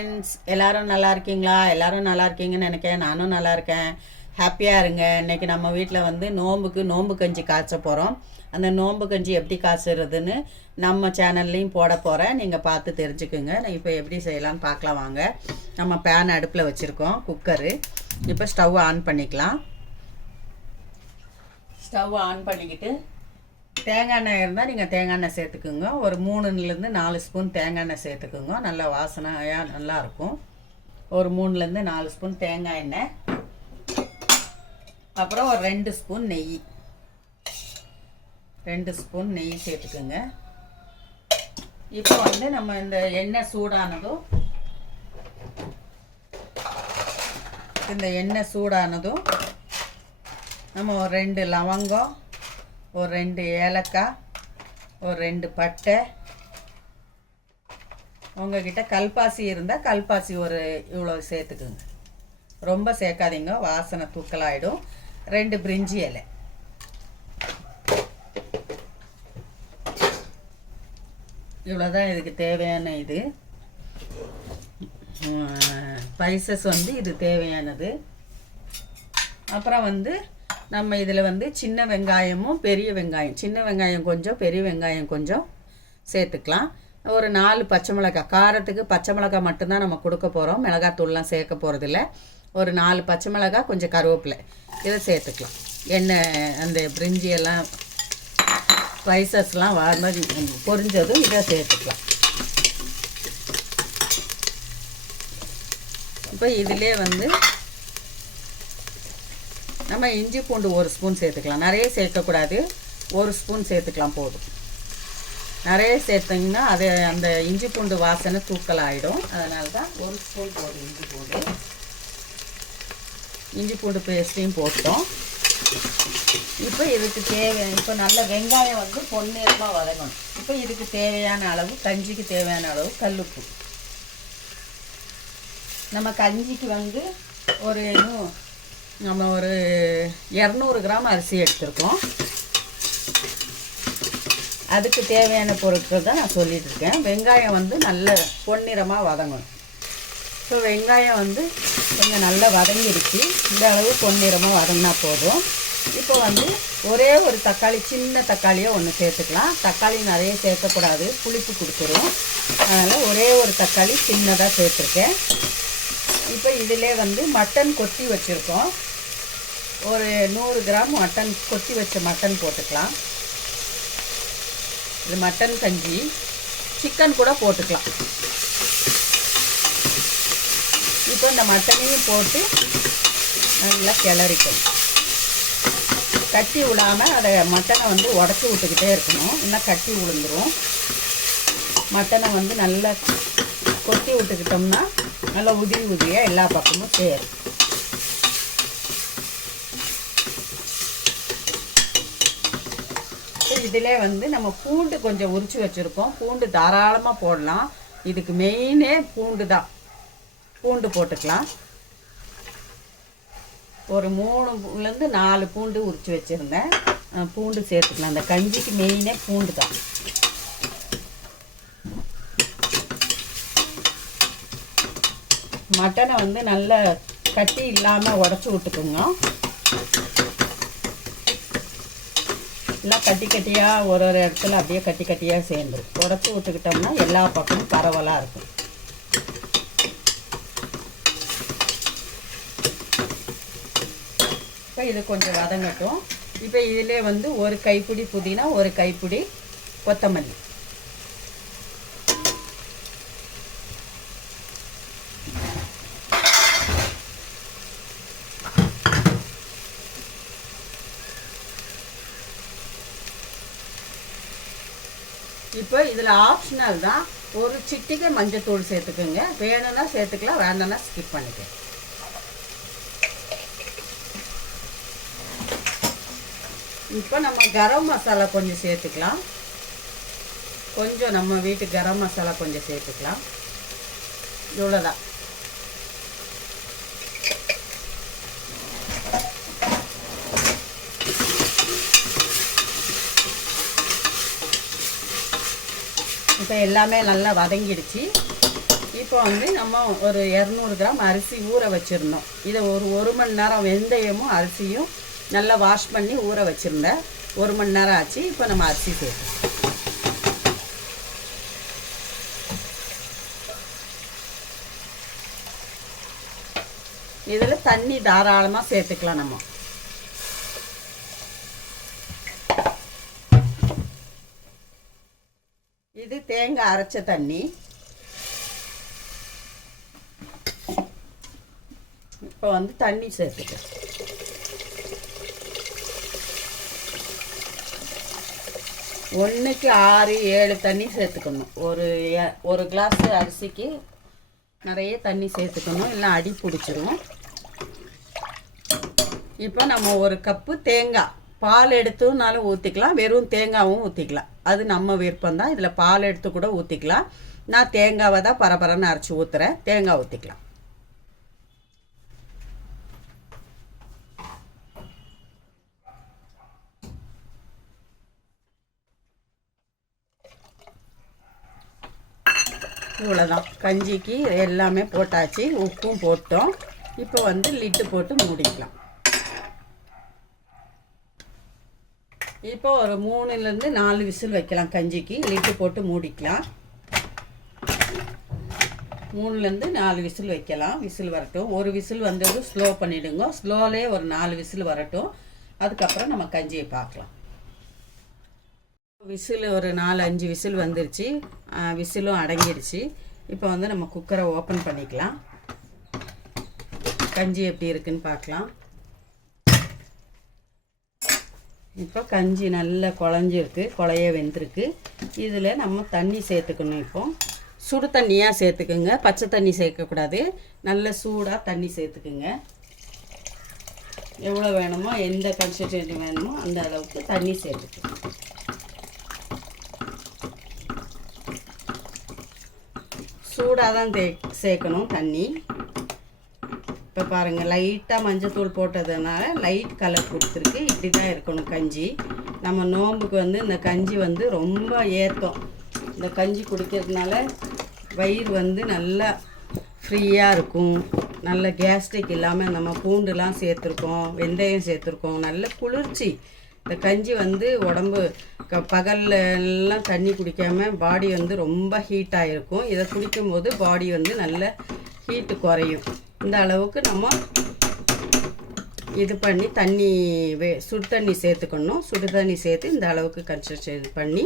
Friends, எல்லாரும் நல்லா இருக்கீங்களா? எல்லாரும் நல்லா இருக்கீங்கன்னு நினைக்கிறேன். நானும் நல்லா இருக்கேன். ஹாப்பியாக இருங்க. இன்றைக்கி நம்ம வீட்டில் வந்து நோம்பு கஞ்சி காய்ச்ச போகிறோம். அந்த நோம்பு கஞ்சி எப்படி காய்ச்சறதுன்னு நம்ம சேனல்லையும் போட போகிறேன். நீங்கள் பார்த்து தெரிஞ்சுக்குங்க. நான் இப்போ எப்படி செய்யலாம்னு பார்க்கலாம் வாங்க. நம்ம பேன் அடுப்பில் வச்சுருக்கோம், குக்கரு. இப்போ ஸ்டவ் ஆன் பண்ணிக்கலாம். ஸ்டவ் ஆன் பண்ணிக்கிட்டு தேங்காய் எண்ணெய் இருந்தால் நீங்கள் தேங்காய் எண்ணெய் சேர்த்துக்குங்க. ஒரு 3லேருந்து 4 ஸ்பூன் தேங்காய் எண்ணெய் சேர்த்துக்குங்க. நல்லா வாசனையாக நல்லாயிருக்கும். ஒரு 3லேருந்து 4 ஸ்பூன் தேங்காய் எண்ணெய். அப்புறம் ஒரு 2 ஸ்பூன் நெய். 2 ஸ்பூன் நெய் சேர்த்துக்குங்க. இப்போ வந்து நம்ம இந்த எண்ணெய் சூடானதும் நம்ம ஒரு 2 லவங்கம், ஒரு 2 ஏலக்காய், ஒரு 2 பட்டை, உங்ககிட்ட கல்பாசி இருந்தால் கல்பாசி ஒரு இவ்வளோ சேர்த்துக்குங்க. ரொம்ப சேர்க்காதீங்க, வாசனை தூக்கலாயிடும். 2 பிரிஞ்சி இலை. இவ்வளோதான் இதுக்கு தேவையான இது ஸ்பைசஸ் வந்து இது தேவையானது. அப்புறம் வந்து நம்ம இதில் வந்து சின்ன வெங்காயமும் பெரிய வெங்காயம், சின்ன வெங்காயம் கொஞ்சம், பெரிய வெங்காயம் கொஞ்சம் சேர்த்துக்கலாம். ஒரு 4 பச்சை மிளகாய், காரத்துக்கு பச்சை மிளகாய் மட்டும்தான் நம்ம கொடுக்க போகிறோம், மிளகாத்தூள்லாம் சேர்க்க போகிறதில்ல. ஒரு 4 பச்சை மிளகாய், கொஞ்சம் கருவேப்பிலை, இதை சேர்த்துக்கலாம். எண்ணெய் அந்த பிரிஞ்சியெல்லாம் ஸ்பைசஸ்லாம் பொரிஞ்சதும் இதை சேர்த்துக்கலாம். இப்போ இதிலே வந்து நம்ம இஞ்சி பூண்டு 1 ஸ்பூன் சேர்த்துக்கலாம். நிறைய சேர்க்கக்கூடாது, 1 ஸ்பூன் சேர்த்துக்கலாம் போதும். நிறைய சேர்த்திங்கன்னா அது அந்த இஞ்சி பூண்டு வாசனை தூக்கலாகிடும். அதனால தான் 1 ஸ்பூன் போதும். இஞ்சி பூண்டு பேஸ்ட்டையும் போட்டோம். இப்போ இதுக்கு இப்போ நல்ல வெங்காயம் வந்து பொன்னிறமாக வதங்கணும். இப்போ இதுக்கு தேவையான அளவு, கஞ்சிக்கு தேவையான அளவு கல்லுப்பு. நம்ம கஞ்சிக்கு வந்து நம்ம ஒரு 200 கிராம் அரிசி எடுத்துருக்கோம். அதுக்கு தேவையான பொருட்கள் தான் நான் சொல்லிட்டு இருக்கேன். வெங்காயம் வந்து நல்ல பொன்னிறமாக வதங்கணும். ஸோ வெங்காயம் வந்து கொஞ்சம் நல்லா வதங்கிடுச்சு. இந்த அளவு பொன்னிறமாக வதங்கினா போதும். இப்போ வந்து ஒரே ஒரு தக்காளி, சின்ன தக்காளியாக ஒன்று சேர்த்துக்கலாம். தக்காளி நிறைய சேர்க்கக்கூடாது, புளிப்பு கொடுத்துரும். அதனால் ஒரே ஒரு தக்காளி சின்னதாக சேர்த்துருக்கேன். இப்போ இதிலே வந்து மட்டன் கொத்தி வச்சுருக்கோம். ஒரு 100 கிராம் மட்டன், கொத்தி வச்ச மட்டன் போட்டுக்கலாம். இது மட்டன் கஞ்சி. சிக்கன் கூட போட்டுக்கலாம். இப்போ இந்த மட்டனையும் போட்டு நல்லா கிளறிக்கணும். கட்டி விடாமல் அதை மட்டனை வந்து உடச்சி விட்டுக்கிட்டே இருக்கணும், இன்னும் கட்டி விழுந்துடும். மட்டனை வந்து நல்லா கொட்டி விட்டுக்கிட்டோம்னா நல்லா உதிரியாக எல்லா பக்கமும் சேரும். இதிலே வந்து நம்ம பூண்டு கொஞ்சம் உரித்து வச்சுருக்கோம். பூண்டு தாராளமாக போடலாம். இதுக்கு மெயினே பூண்டு தான். பூண்டு போட்டுக்கலாம். ஒரு 3லேருந்து 4 பூண்டு உரித்து வச்சுருந்தேன். பூண்டு சேர்த்துக்கலாம். அந்த கஞ்சிக்கு மெயினே பூண்டு தான். மட்டனை வந்து நல்லா கட்டி இல்லாமல் உடச்சி விட்டுக்குங்க. எல்லாம் கட்டியாக ஒரு இடத்துல அப்படியே கட்டியாக சேர்ந்துடும். உடச்சி விட்டுக்கிட்டோம்னா எல்லா பக்கமும் பரவலாக இருக்கும். இப்போ இது கொஞ்சம் வதங்கட்டும். இப்போ இதிலே வந்து ஒரு கைப்பிடி புதினா, ஒரு கைப்பிடி கொத்தமல்லி. இப்போ இதில் ஆப்ஷனல் தான், ஒரு சிட்டிகை மஞ்சத்தூள் சேர்த்துக்குங்க. வேணும்னா சேர்த்துக்கலாம், வேணும்னா ஸ்கிப் பண்ணிக்கலாம். இப்போ நம்ம கரம் மசாலா கொஞ்சம் சேர்த்துக்கலாம். கொஞ்சம் நம்ம வீட்டு கரம் மசாலா கொஞ்சம் சேர்த்துக்கலாம். இவ்வளோதான். இப்போ எல்லாமே நல்லா வதங்கிடுச்சு. இப்போ வந்து நம்ம ஒரு 200 கிராம் அரிசி ஊற வச்சுருந்தோம். இதை ஒரு மணி நேரம் வெந்தயமும் அரிசியும் நல்லா வாஷ் பண்ணி ஊற வச்சுருந்தேன். 1 மணி நேரம் ஆச்சு. இப்போ நம்ம அரிசி சேர்க்கணும். இதில் தண்ணி தாராளமாக சேர்த்துக்கலாம். நம்ம இது தேங்காய் அரைச்ச தண்ணி. இப்போ வந்து தண்ணி சேர்த்துக்கலாம். ஒன்றுக்கு 6 7 தண்ணி சேர்த்துக்கணும். ஒரு கிளாஸ் அரிசிக்கு நிறைய தண்ணி சேர்த்துக்கணும், இல்லை அடி பிடிச்சிரும். இப்போ நம்ம 1 கப்பு தேங்காய் பால் எடுத்துனாலும் ஊற்றிக்கலாம், வெறும் தேங்காயும் ஊற்றிக்கலாம். அது நம்ம விருப்பம்தான். இதில் பால் எடுத்து கூட ஊற்றிக்கலாம். நான் தேங்காவை தான் பரபரன்னு அரைச்சி ஊற்றுறேன். தேங்காய் ஊற்றிக்கலாம். இவ்வளோதான். கஞ்சிக்கு எல்லாமே போட்டாச்சு, உப்பும் போட்டோம். இப்போ வந்து லிட்டு போட்டு மூடிக்கலாம். இப்போ ஒரு 3லேருந்து 4 விசில் வைக்கலாம். கஞ்சிக்கு லிட்டு போட்டு மூடிக்கலாம். 3லேருந்து 4 விசில் வைக்கலாம். விசில் வரட்டும். ஒரு விசில் வந்தது ஸ்லோ பண்ணிவிடுங்க. ஸ்லோலே ஒரு 4 விசில் வரட்டும். அதுக்கப்புறம் நம்ம கஞ்சியை பார்க்கலாம். விசில் ஒரு 4-5 விசில் வந்துருச்சு. விசிலும் அடங்கிடுச்சு. இப்போ வந்து நம்ம குக்கரை ஓப்பன் பண்ணிக்கலாம். கஞ்சி எப்படி இருக்குன்னு பார்க்கலாம். இப்போ கஞ்சி நல்லா குழஞ்சிருக்கு, குழைய வெந்திருக்கு. இதில் நம்ம தண்ணி சேர்த்துக்கணும். இப்போ சுடு தண்ணியாக சேர்த்துக்குங்க, பச்சை தண்ணி சேர்க்கக்கூடாது. நல்ல சூடாக தண்ணி சேர்த்துக்குங்க. எவ்வளோ வேணுமோ, எந்த கன்சிஸ்டன்சி வேணுமோ அந்த அளவுக்கு தண்ணி சேர்த்துக்கணும். சூடாக தான் சேர்க்கணும் தண்ணி. இப்போ பாருங்கள், லைட்டாக மஞ்சத்தூள் போட்டதுனால லைட் கலர் கொடுத்துருக்கு. இப்படி தான் இருக்கணும் கஞ்சி. நம்ம நோம்புக்கு வந்து இந்த கஞ்சி வந்து ரொம்ப ஏற்றம். இந்த கஞ்சி குடிக்கிறதுனால வயிறு வந்து நல்லா ஃப்ரீயாக இருக்கும். நல்ல கேஸ்ட்ரிக் இல்லாமல் நம்ம பூண்டுலாம் சேர்த்துருக்கோம், வெந்தயம் சேர்த்துருக்கோம். நல்ல குளிர்ச்சி. இந்த கஞ்சி வந்து உடம்பு பகலில் எல்லாம் தண்ணி குடிக்காமல் பாடி வந்து ரொம்ப ஹீட்டாக இருக்கும். இதை குடிக்கும்போது பாடி வந்து நல்ல ஹீட்டு குறையும். இந்த அளவுக்கு நம்ம இது பண்ணி தண்ணி சுடு தண்ணி சேர்த்துக்கணும். சுடு தண்ணி சேர்த்து இந்த அளவுக்கு கன்சிஸ்டன்சி பண்ணி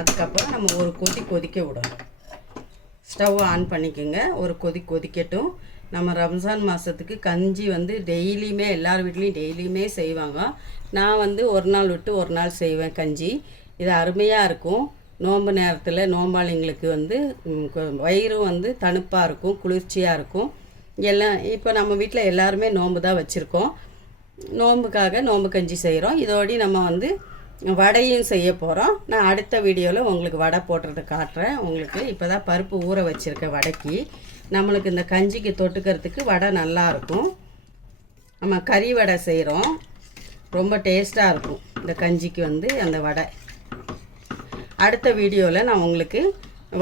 அதுக்கப்புறம் நம்ம ஒரு கொதிக்க விடணும். ஸ்டவ் ஆன் பண்ணிக்கோங்க. ஒரு கொதிக்கட்டும். நம்ம ரம்ஜான் மாதத்துக்கு கஞ்சி வந்து டெய்லியுமே எல்லார் வீட்லேயும் டெய்லியுமே செய்வாங்க. நான் வந்து ஒரு நாள் விட்டு ஒரு நாள் செய்வேன் கஞ்சி. இது அருமையாக இருக்கும். நோன்பு நேரத்தில் நோம்பாளிங்களுக்கு வந்து வயிறும் வந்து தணுப்பாக இருக்கும், குளிர்ச்சியாக இருக்கும். எல்லாம் இப்போ நம்ம வீட்டில் எல்லாருமே நோன்பு தான் வச்சுருக்கோம். நோன்புக்காக நோன்பு கஞ்சி செய்கிறோம். இதோடு நம்ம வந்து வடையும் செய்ய போகிறோம். நான் அடுத்த வீடியோவில் உங்களுக்கு வடை போடுறதை காட்டுறேன். உங்களுக்கு இப்போ தான் பருப்பு ஊற வச்சுருக்கேன் வடைக்கு. நம்மளுக்கு இந்த கஞ்சிக்கு தொட்டுக்கிறதுக்கு வடை நல்லாயிருக்கும். நம்ம கறி வடை செய்கிறோம், ரொம்ப டேஸ்ட்டாக இருக்கும் இந்த கஞ்சிக்கு வந்து அந்த வடை. அடுத்த வீடியோவில் நான் உங்களுக்கு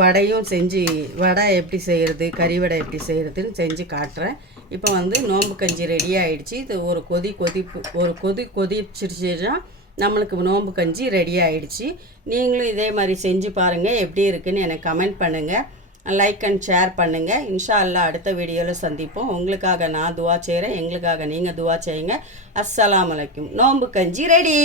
வடையும் செஞ்சு வடை எப்படி செய்கிறது, கறி வடை எப்படி செய்கிறதுன்னு செஞ்சு காட்டுறேன். இப்போ வந்து நோம்பு கஞ்சி ரெடி ஆகிடுச்சு. இது ஒரு கொதிச்சிருச்சுன்னா நம்மளுக்கு நோம்பு கஞ்சி ரெடி ஆகிடுச்சு. நீங்களும் இதே மாதிரி செஞ்சு பாருங்கள், எப்படி இருக்குன்னு எனக்கு கமெண்ட் பண்ணுங்கள், லைக் அண்ட் ஷேர் பண்ணுங்கள். இன்ஷா அல்லாஹ் அடுத்த வீடியோவில் சந்திப்போம். உங்களுக்காக நான் துவா செய்கிறேன், எங்களுக்காக நீங்கள் துவா செய்யுங்க. அஸ்ஸலாமு அலைக்கும். நோம்பு கஞ்சி ரெடி.